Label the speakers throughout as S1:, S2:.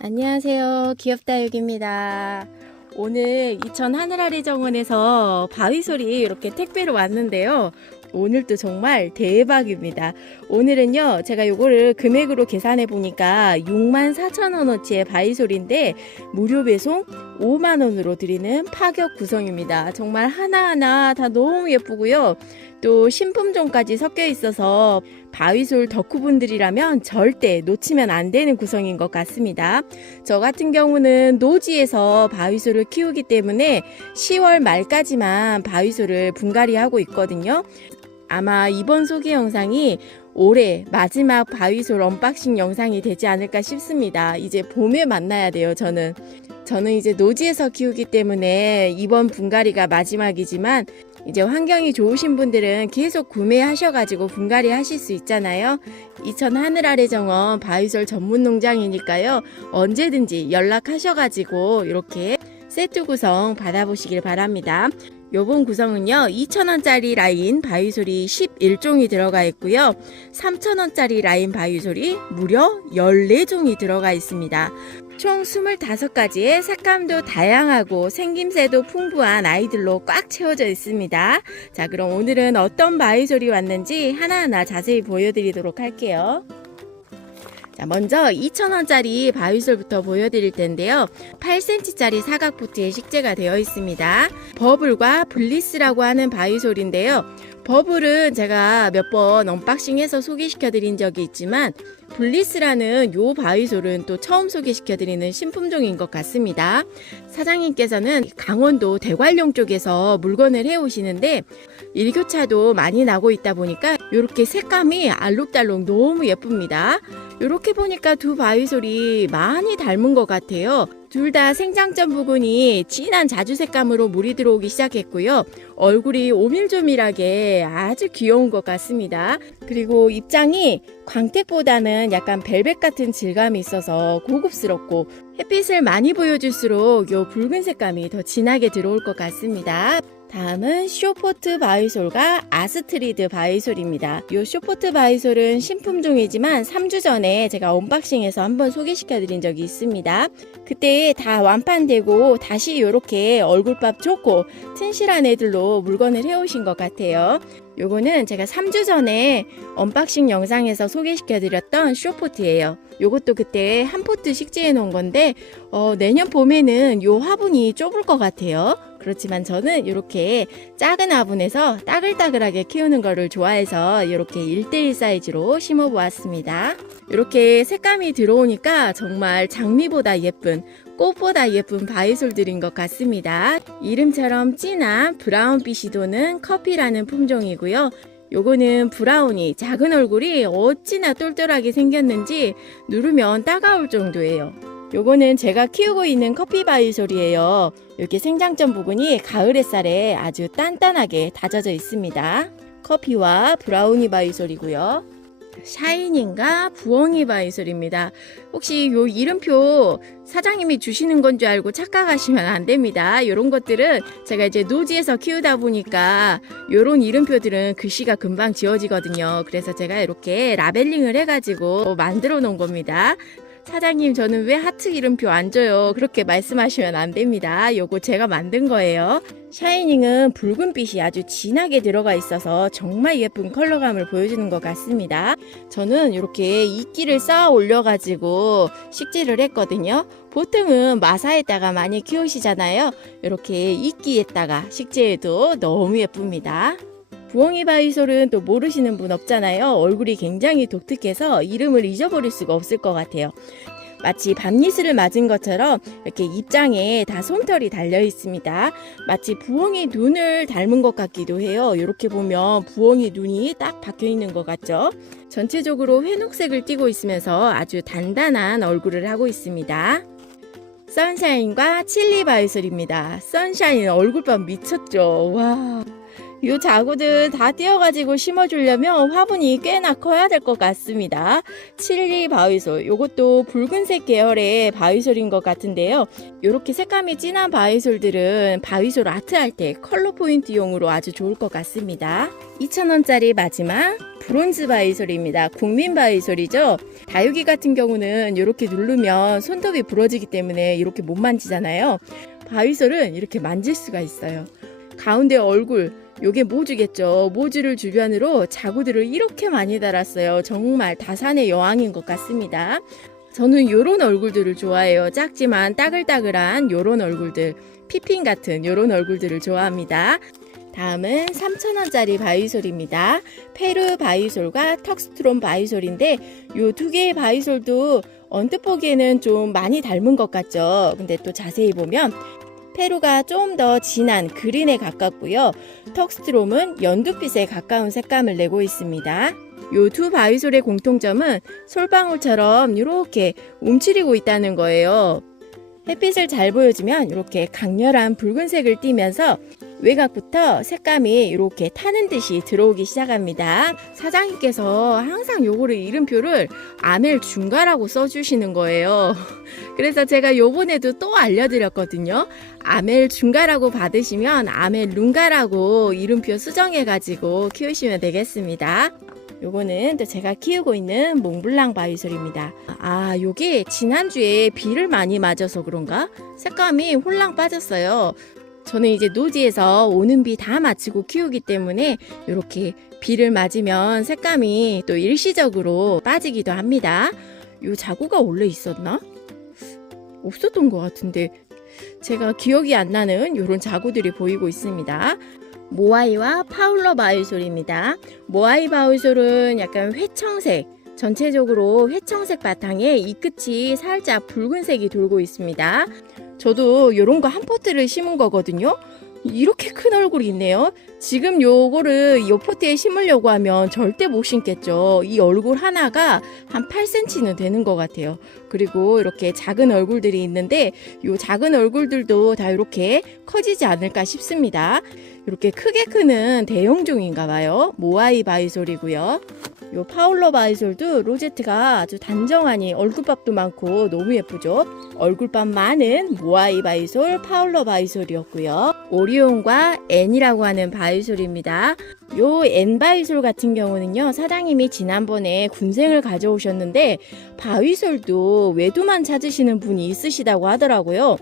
S1: 안녕하세요. 귀엽다육입니다. 오늘 이천 하늘 아래 정원에서 바위소리 이렇게 택배로 왔는데요. 오늘도 정말 대박입니다. 오늘은요, 제가 요거를 금액으로 계산해 보니까 6만 4천 원어치의 바위솔인데 무료 배송 5만 원으로 드리는 파격 구성입니다. 정말 하나하나 다 너무 예쁘고요. 또 신품종까지 섞여 있어서 바위솔 덕후분들이라면 절대 놓치면 안 되는 구성인 것 같습니다. 저 같은 경우는 노지에서 바위솔을 키우기 때문에 10월 말까지만 바위솔을 분갈이 하고 있거든요. 아마 이번 소개 영상이 올해 마지막 바위솔 언박싱 영상이 되지 않을까 싶습니다. 이제 봄에 만나야 돼요, 저는. 저는 이제 노지에서 키우기 때문에 이번 분갈이가 마지막이지만 이제 환경이 좋으신 분들은 계속 구매하셔가지고 분갈이 하실 수 있잖아요. 이천 하늘 아래 정원 바위솔 전문 농장이니까요. 언제든지 연락하셔가지고 이렇게 세트 구성 받아보시길 바랍니다. 요번 구성은요, 2,000원짜리 라인 바위솔이 11종이 들어가 있고요. 3,000원짜리 라인 바위솔이 무려 14종이 들어가 있습니다. 총 25가지의 색감도 다양하고 생김새도 풍부한 아이들로 꽉 채워져 있습니다. 자, 그럼 오늘은 어떤 바위솔이 왔는지 하나하나 자세히 보여드리도록 할게요. 자, 먼저 2,000원짜리 바위솔부터 보여드릴 텐데요. 8cm짜리 사각 포트에 식재가 되어 있습니다. 버블과 블리스라고 하는 바위솔인데요. 버블은 제가 몇 번 언박싱해서 소개시켜 드린 적이 있지만 블리스라는 요 바위솔은 또 처음 소개시켜 드리는 신품종인 것 같습니다. 사장님께서는 강원도 대관령 쪽에서 물건을 해 오시는데 일교차도 많이 나고 있다 보니까 이렇게 색감이 알록달록 너무 예쁩니다. 이렇게 보니까 두 바위솔이 많이 닮은 것 같아요. 둘 다 생장점 부분이 진한 자주 색감으로 물이 들어오기 시작했고요. 얼굴이 오밀조밀하게 아주 귀여운 것 같습니다. 그리고 입장이 광택보다는 약간 벨벳 같은 질감이 있어서 고급스럽고 햇빛을 많이 보여줄수록 요 붉은 색감이 더 진하게 들어올 것 같습니다. 다음은 쇼포트 바이솔과 아스트리드 바이솔입니다. 이 쇼포트 바이솔은 신품종이지만 3주 전에 제가 언박싱해서 한번 소개시켜 드린 적이 있습니다. 그때 다 완판되고 다시 이렇게 얼굴밥 좋고 튼실한 애들로 물건을 해오신 것 같아요. 요거는 제가 3주 전에 언박싱 영상에서 소개시켜 드렸던 쇼포트예요. 요것도 그때 한 포트 식재해 놓은 건데 어, 내년 봄에는 요 화분이 좁을 것 같아요. 그렇지만 저는 이렇게 작은 화분에서 따글따글하게 키우는 거를 좋아해서 이렇게 1대1 사이즈로 심어 보았습니다. 이렇게 색감이 들어오니까 정말 장미보다 예쁜 꽃보다 예쁜 바이솔들인 것 같습니다. 이름처럼 진한 브라운빛이 도는 커피라는 품종이고요. 요거는 브라운이 작은 얼굴이 어찌나 똘똘하게 생겼는지 누르면 따가울 정도예요. 요거는 제가 키우고 있는 커피 바이솔이에요. 이렇게 생장점 부분이 가을 햇살에 아주 단단하게 다져져 있습니다. 커피와 브라우니 바이솔이고요. 샤이닝과 부엉이 바이솔입니다. 혹시 요 이름표 사장님이 주시는 건 줄 알고 착각하시면 안 됩니다. 요런 것들은 제가 이제 노지에서 키우다 보니까 요런 이름표들은 글씨가 금방 지워지거든요. 그래서 제가 이렇게 라벨링을 해가지고 만들어 놓은 겁니다. 사장님, 저는 왜 하트 이름표 안 줘요? 그렇게 말씀하시면 안 됩니다. 요거 제가 만든 거예요. 샤이닝은 붉은빛이 아주 진하게 들어가 있어서 정말 예쁜 컬러감을 보여주는 것 같습니다. 저는 이렇게 이끼를 쌓아 올려 가지고 식재를 했거든요. 보통은 마사에다가 많이 키우시잖아요. 이렇게 이끼에다가 식재해도 너무 예쁩니다. 부엉이 바이솔은 또 모르시는 분 없잖아요. 얼굴이 굉장히 독특해서 이름을 잊어버릴 수가 없을 것 같아요. 마치 밤니스를 맞은 것처럼 이렇게 입장에 다 솜털이 달려 있습니다. 마치 부엉이 눈을 닮은 것 같기도 해요. 이렇게 보면 부엉이 눈이 딱 박혀 있는 것 같죠? 전체적으로 회녹색을 띠고 있으면서 아주 단단한 얼굴을 하고 있습니다. 선샤인과 칠리 바이솔입니다. 선샤인 얼굴밥 미쳤죠? 와. 이 자구들 다 띄어가지고 심어주려면 화분이 꽤나 커야 될 것 같습니다. 칠리 바위솔, 요것도 붉은색 계열의 바위솔인 것 같은데요. 이렇게 색감이 진한 바위솔들은 바위솔 아트할 때 컬러 포인트용으로 아주 좋을 것 같습니다. 2,000원짜리 마지막 브론즈 바위솔입니다. 국민 바위솔이죠. 다육이 같은 경우는 이렇게 누르면 손톱이 부러지기 때문에 이렇게 못 만지잖아요. 바위솔은 이렇게 만질 수가 있어요. 가운데 얼굴, 요게 모주겠죠. 모주를 주변으로 자구들을 이렇게 많이 달았어요. 정말 다산의 여왕인 것 같습니다. 저는 요런 얼굴들을 좋아해요. 작지만 따글따글한 요런 얼굴들. 피핀 같은 요런 얼굴들을 좋아합니다. 다음은 3,000원짜리 바이솔입니다. 페루 바이솔과 턱스트롬 바이솔인데 요 두 개의 바이솔도 언뜻 보기에는 좀 많이 닮은 것 같죠. 근데 또 자세히 보면 페루가 좀 더 진한 그린에 가깝고요. 턱스트롬은 연두빛에 가까운 색감을 내고 있습니다. 요 두 바이솔의 공통점은 솔방울처럼 이렇게 움츠리고 있다는 거예요. 햇빛을 잘 보여주면 이렇게 강렬한 붉은색을 띠면서 외곽부터 색감이 이렇게 타는 듯이 들어오기 시작합니다. 사장님께서 항상 요거를 이름표를 아멜 중가라고 써주시는 거예요. 그래서 제가 요번에도 또 알려드렸거든요. 아멜 중가라고 받으시면 아멜 룽가라고 이름표 수정해가지고 키우시면 되겠습니다. 요거는 또 제가 키우고 있는 몽블랑 바이솔입니다. 아, 요게 지난주에 비를 많이 맞아서 그런가? 색감이 홀랑 빠졌어요. 저는 이제 노지에서 오는 비다 마치고 키우기 때문에 이렇게 비를 맞으면 색감이 또 일시적으로 빠지기도 합니다. 요 자구가 원래 있었나? 없었던 것 같은데 제가 기억이 안 나는 이런 자구들이 보이고 있습니다. 모아이와 파울러 바위솔입니다. 모아이 바위솔은 약간 회청색, 전체적으로 회청색 바탕에 이 끝이 살짝 붉은색이 돌고 있습니다. 저도 요런 거 한 포트를 심은 거거든요. 이렇게 큰 얼굴이 있네요. 지금 요거를 요 포트에 심으려고 하면 절대 못 심겠죠. 이 얼굴 하나가 한 8cm는 되는 것 같아요. 그리고 이렇게 작은 얼굴들이 있는데 요 작은 얼굴들도 다 이렇게 커지지 않을까 싶습니다. 이렇게 크게 크는 대형종인가 봐요. 모아이 바이솔이고요. 요 파울러 바이솔도 로제트가 아주 단정하니 얼굴밥도 많고 너무 예쁘죠. 얼굴밥 많은 모아이 바이솔, 파울러 바이솔이었고요. 오리온과 앤이라고 하는 바이솔입니다. 요앤 바이솔 같은 경우는요, 사장님이 지난번에 군생을 가져오셨는데, 바위솔도 외두만 찾으시는 분이 있으시다고 하더라고요.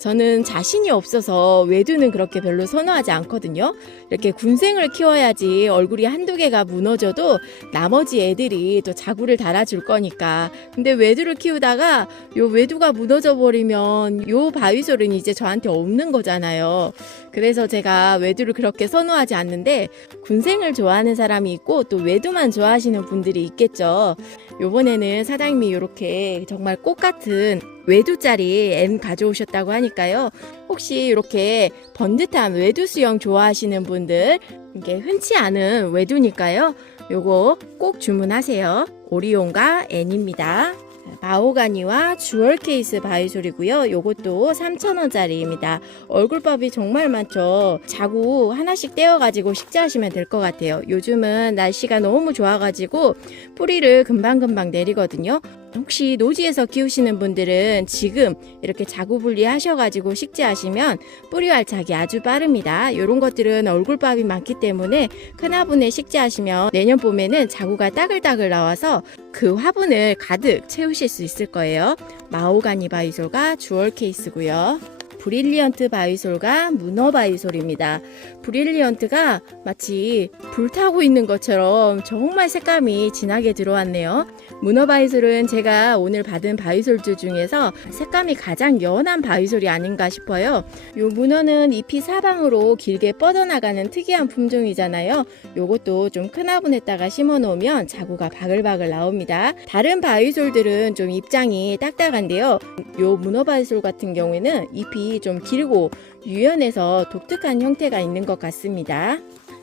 S1: 저는 자신이 없어서 외두는 그렇게 별로 선호하지 않거든요. 이렇게 군생을 키워야지 얼굴이 한두 개가 무너져도 나머지 애들이 또 자구를 달아줄 거니까. 근데 외두를 키우다가 요 외두가 무너져 버리면 요 바위솔은 이제 저한테 없는 거잖아요. 그래서 제가 외두를 그렇게 선호하지 않는데 군생을 좋아하는 사람이 있고 또 외두만 좋아하시는 분들이 있겠죠. 요번에는 사장님이 이렇게 정말 꽃 같은 외두짜리 앤 가져오셨다고 하니까요. 혹시 이렇게 번듯한 외두 수영 좋아하시는 분들 이게 흔치 않은 외두니까요. 요거 꼭 주문하세요. 오리온과 앤입니다. 마오가니와 주얼 케이스 바이솔이고요. 요것도 3,000원짜리입니다. 얼굴밥이 정말 많죠. 자구 하나씩 떼어가지고 식재하시면 될 것 같아요. 요즘은 날씨가 너무 좋아가지고 뿌리를 금방금방 내리거든요. 혹시 노지에서 키우시는 분들은 지금 이렇게 자구 분리하셔가지고 식재하시면 뿌리 활착이 아주 빠릅니다. 이런 것들은 얼굴밥이 많기 때문에 큰 화분에 식재하시면 내년 봄에는 자구가 따글따글 나와서 그 화분을 가득 채우실 수 있을 거예요. 마오가니 바이솔과 주얼 케이스고요. 브릴리언트 바이솔과 문어 바이솔입니다. 브릴리언트가 마치 불타고 있는 것처럼 정말 색감이 진하게 들어왔네요. 문어 바이솔은 제가 오늘 받은 바이솔들 중에서 색감이 가장 연한 바이솔이 아닌가 싶어요. 요 문어는 잎이 사방으로 길게 뻗어나가는 특이한 품종이잖아요. 요것도 좀 큰 화분에다가 심어 놓으면 자구가 바글바글 나옵니다. 다른 바이솔들은 좀 입장이 딱딱한데요. 요 문어 바이솔 같은 경우에는 잎이 좀 길고 유연해서 독특한 형태가 있는 것 같습니다.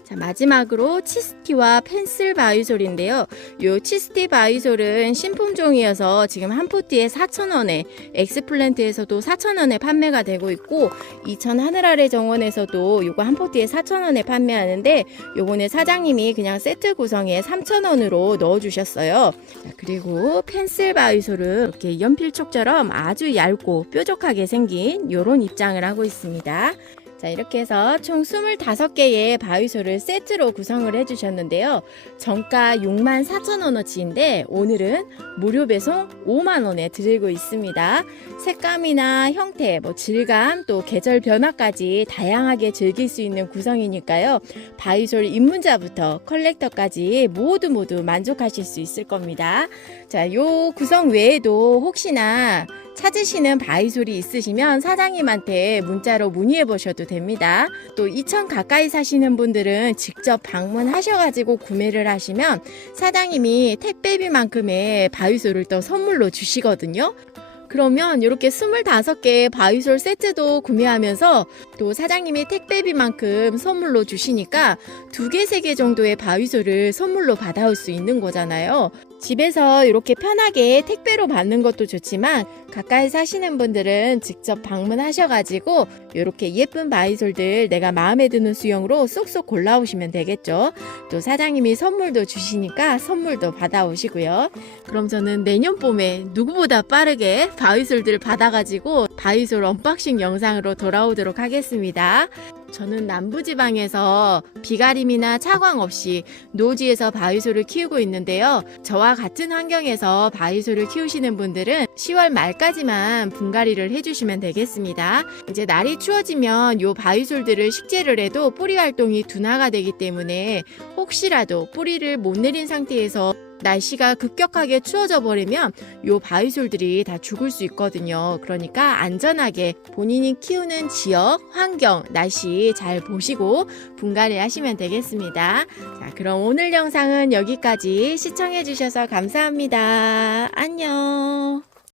S1: 자, 마지막으로 치스티와 펜슬 바이솔인데요. 요 치스티 바이솔은 신품종이어서 지금 한 포트에 4,000원에 엑스플랜트에서도 4,000원에 판매가 되고 있고 이천 하늘 아래 정원에서도 요거 한 포트에 4,000원에 판매하는데 요번에 사장님이 그냥 세트 구성에 3,000원으로 넣어 주셨어요. 자, 그리고 펜슬 바이솔은 이렇게 연필촉처럼 아주 얇고 뾰족하게 생긴 요런 입장을 하고 있습니다. 자, 이렇게 해서 총 25개의 바위소를 세트로 구성을 해주셨는데요. 정가 6만 4천 원어치인데 오늘은 무료 배송 5만 원에 드리고 있습니다. 색감이나 형태, 뭐 질감, 또 계절 변화까지 다양하게 즐길 수 있는 구성이니까요. 바위솔 입문자부터 컬렉터까지 모두 모두 만족하실 수 있을 겁니다. 자, 요 구성 외에도 혹시나 찾으시는 바위솔이 있으시면 사장님한테 문자로 문의해 보셔도 됩니다. 또 이천 가까이 사시는 분들은 직접 방문하셔가지고 구매를 하시면 사장님이 택배비만큼의 바위솔을 또 선물로 주시거든요. 그러면 이렇게 25개 바위솔 세트도 구매하면서 또 사장님이 택배비만큼 선물로 주시니까 두 개, 세개 정도의 바위솔을 선물로 받아올 수 있는 거잖아요. 집에서 이렇게 편하게 택배로 받는 것도 좋지만 가까이 사시는 분들은 직접 방문하셔가지고 이렇게 예쁜 바이솔들 내가 마음에 드는 수영으로 쏙쏙 골라오시면 되겠죠. 또 사장님이 선물도 주시니까 선물도 받아오시고요. 그럼 저는 내년 봄에 누구보다 빠르게 바이솔들을 받아가지고 바이솔 언박싱 영상으로 돌아오도록 하겠습니다. 저는 남부지방에서 비가림이나 차광 없이 노지에서 바위소를 키우고 있는데요. 저와 같은 환경에서 바위소를 키우시는 분들은 10월 말까지만 분갈이를 해주시면 되겠습니다. 이제 날이 추워지면 요 바위솔들을 식재를 해도 뿌리 활동이 둔화가 되기 때문에 혹시라도 뿌리를 못 내린 상태에서 날씨가 급격하게 추워져 버리면 요 바위솔들이 다 죽을 수 있거든요. 그러니까 안전하게 본인이 키우는 지역, 환경, 날씨 잘 보시고 분갈이 하시면 되겠습니다. 자, 그럼 오늘 영상은 여기까지 시청해 주셔서 감사합니다. 안녕.